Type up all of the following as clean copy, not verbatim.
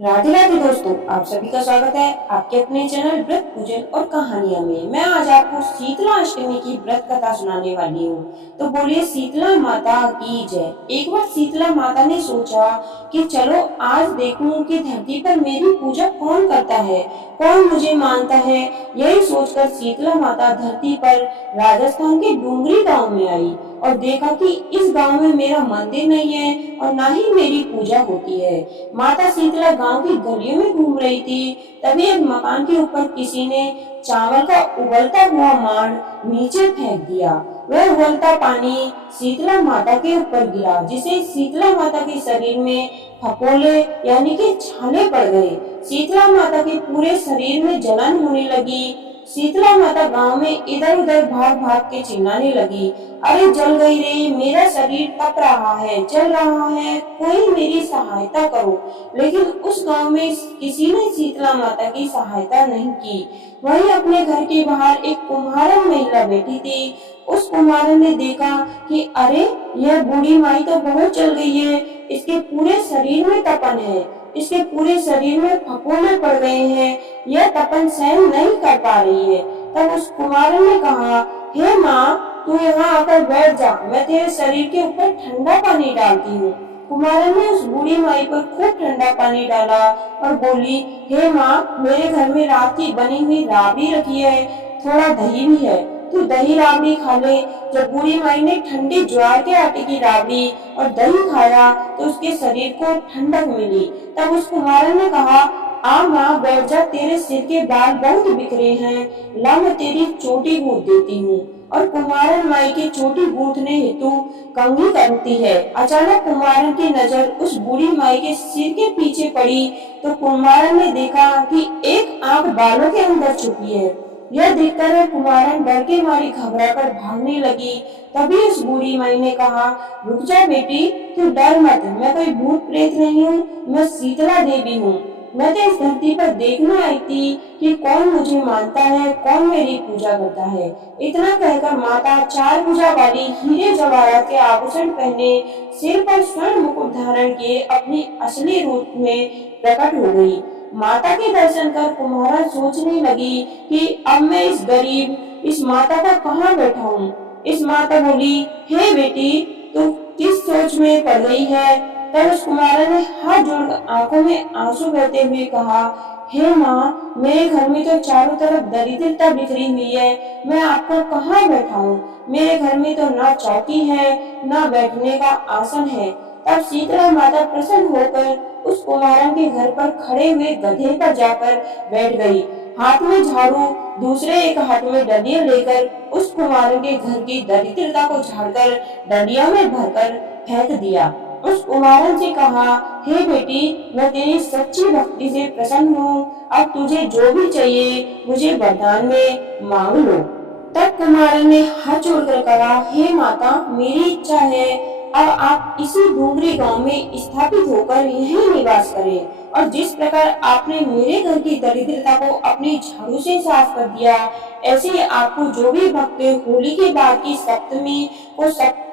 राधे राधे दोस्तों, आप सभी का स्वागत है आपके अपने चैनल व्रत पूजन और कहानियां में। मैं आज आपको शीतला अष्टमी की व्रत कथा सुनाने वाली हूँ। तो बोलिए शीतला माता की जय। एक बार शीतला माता ने सोचा कि चलो आज देखूं कि धरती पर मेरी पूजा कौन करता है, कौन मुझे मानता है। यही सोचकर शीतला माता धरती पर राजस्थान के डूंगरी गांव में आई और देखा कि इस गांव में मेरा मंदिर नहीं है और ना ही मेरी पूजा होती है। माता शीतला गांव की गलियों में घूम रही थी। तभी एक मकान के ऊपर किसी ने चावल का उबलता हुआ मांड नीचे फेंक दिया। वह उबलता पानी शीतला माता के ऊपर गिरा, जिसे शीतला माता के शरीर में फपोले यानी कि छाले पड़ गए। शीतला माता के पूरे शरीर में जलन होने लगी। शीतला माता गांव में इधर उधर भाग भाग के चिल्लाने लगी, अरे जल गई रे, मेरा शरीर तप रहा है, जल रहा है, कोई मेरी सहायता करो। लेकिन उस गांव में किसी ने शीतला माता की सहायता नहीं की। वहीं अपने घर के बाहर एक कुम्हारन महिला बैठी थी। उस कुम्हारन ने देखा कि अरे यह बूढ़ी माई तो बहुत जल गई है, इसके पूरे शरीर में तपन है, इसके पूरे शरीर में फफोले पड़ गए हैं, यह तपन सहन नहीं कर पा रही है। तब उस कुम्हारन ने कहा, हे माँ, तू यहाँ आकर बैठ जा, मैं तेरे शरीर के ऊपर ठंडा पानी डालती हूँ। कुम्हारन ने उस बूढ़ी माई पर खूब ठंडा पानी डाला और बोली, हे माँ, मेरे घर में रात की बनी हुई राबड़ी रखी है, थोड़ा दही भी है, तू दही राबड़ी खा ले। जब बूढ़ी माई ने ठंडी ज्वार के आटे की राबड़ी और दही खाया तो उसके शरीर को ठंडक मिली। तब उस कुम्हारन ने कहा, आ माँ बैठ जा, तेरे सिर के बाल बहुत बिखरे हैं, ला मैं तेरी चोटी गूंथ देती हूँ। और कुम्हारन माई की चोटी गूंथने हेतु कंघी करती है। अचानक कुम्हारन की नजर उस बूढ़ी माई के सिर के पीछे पड़ी तो कुम्हारन ने देखा कि एक आंख बालों के अंदर छुपी है। यह देखकर कुम्हारन डर के मारी घबराकर भागने लगी। तभी उस बूढ़ी माई ने कहा, रुक जा बेटी, तू डर मत, मैं कोई भूत प्रेत नहीं हूँ, मैं शीतला देवी हूँ। मैं तो इस धरती पर देखने आई थी कि कौन मुझे मानता है, कौन मेरी पूजा करता है। इतना कहकर माता चार भुजा वाली हीरे जवाहरात के आभूषण पहने, सिर पर स्वर्ण मुकुट धारण किए अपनी असली रूप में प्रकट हो गई। माता के दर्शन कर कुम्हारा सोचने लगी कि अब मैं इस गरीब इस माता का कहाँ बैठा हूँ। इस माता बोली, हे बेटी, तू किस सोच में पड़ गई है। तब उस कुमारा ने हाथ जोड़कर आंखों में आंसू बहते हुए कहा, हे माँ, मेरे घर में तो चारों तरफ दरिद्रता बिखरी हुई है, मैं आपको कहाँ बैठाऊं। मेरे घर में तो ना चौकी है, ना बैठने का आसन है। तब शीतला माता प्रसन्न होकर उस कुम्हारन के घर पर खड़े हुए गधे पर जाकर बैठ गई। हाथ में झाड़ू, दूसरे एक हाथ में डंडिया लेकर उस कुम्हारन के घर की दरिद्रता को झाड़कर डंडिया में भरकर फेंक दिया। उस कुम्हारन से कहा, हे बेटी, मैं तेरी सच्ची भक्ति से प्रसन्न हूँ, अब तुझे जो भी चाहिए मुझे वरदान में मांग लो। तब कुम्हारन ने हाथ जोड़कर कहा, हे माता, मेरी इच्छा है अब आप इसी डूंगरी गांव में स्थापित होकर यहीं निवास करें। और जिस प्रकार आपने मेरे घर की दरिद्रता को अपनी झाड़ू से साफ कर दिया, ऐसे ही आपको जो भी भक्त होली के बाद की सप्तमी को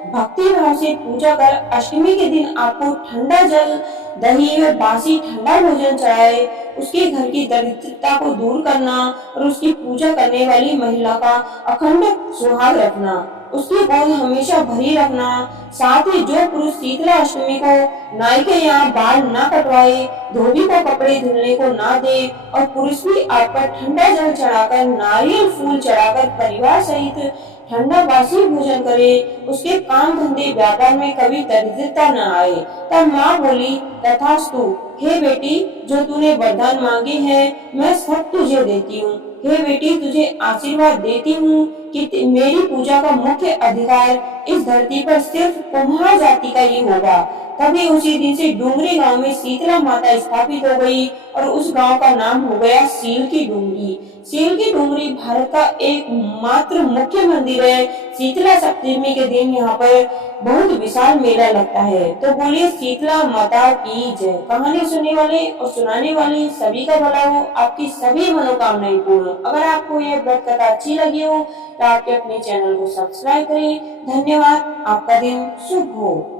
भक्ति भाव से पूजा कर अष्टमी के दिन आपको ठंडा जल, दही व बासी ठंडा भोजन चढ़ाए, उसके घर की दरिद्रता को दूर करना और उसकी पूजा करने वाली महिला का अखंड सुहाग रखना, उसकी गोद हमेशा भरी रखना। साथ ही जो पुरुष शीतला अष्टमी को नाई के यहाँ बाल न कटवाए, धोबी को कपड़े धुलने को ना दे और पुरुष भी आप पर ठंडा जल चढ़ाकर, नारियल फूल चढ़ाकर परिवार सहित ठंडा बासी भोजन करे, उसके काम धंधे व्यापार में कभी दरिद्रता न आए। तब माँ बोली, तथास्तु, हे बेटी, जो तूने वरदान मांगे हैं मैं सब तुझे देती हूँ। हे बेटी, तुझे आशीर्वाद देती हूँ कि मेरी पूजा का मुख्य अधिकार इस धरती पर सिर्फ कुम्हार जाति का ही होगा। तभी उसी दिन से डूंगरी गांव में शीतला माता स्थापित हो गई और उस गांव का नाम हो गया सील की डूंगरी। सील की डूंगरी भारत का एक मात्र मुख्य मंदिर है। शीतला सप्तमी के दिन यहाँ पर बहुत विशाल मेला लगता है। तो बोलिए शीतला माता की जय। कहानी सुनने वाले और सुनाने वाले सभी का भला हो, आपकी सभी मनोकामनाएं पूर्ण हो। अगर आपको यह व्रत कथा अच्छी लगी हो तो आपके अपने चैनल को सब्सक्राइब करें। धन्यवाद, आपका दिन शुभ हो।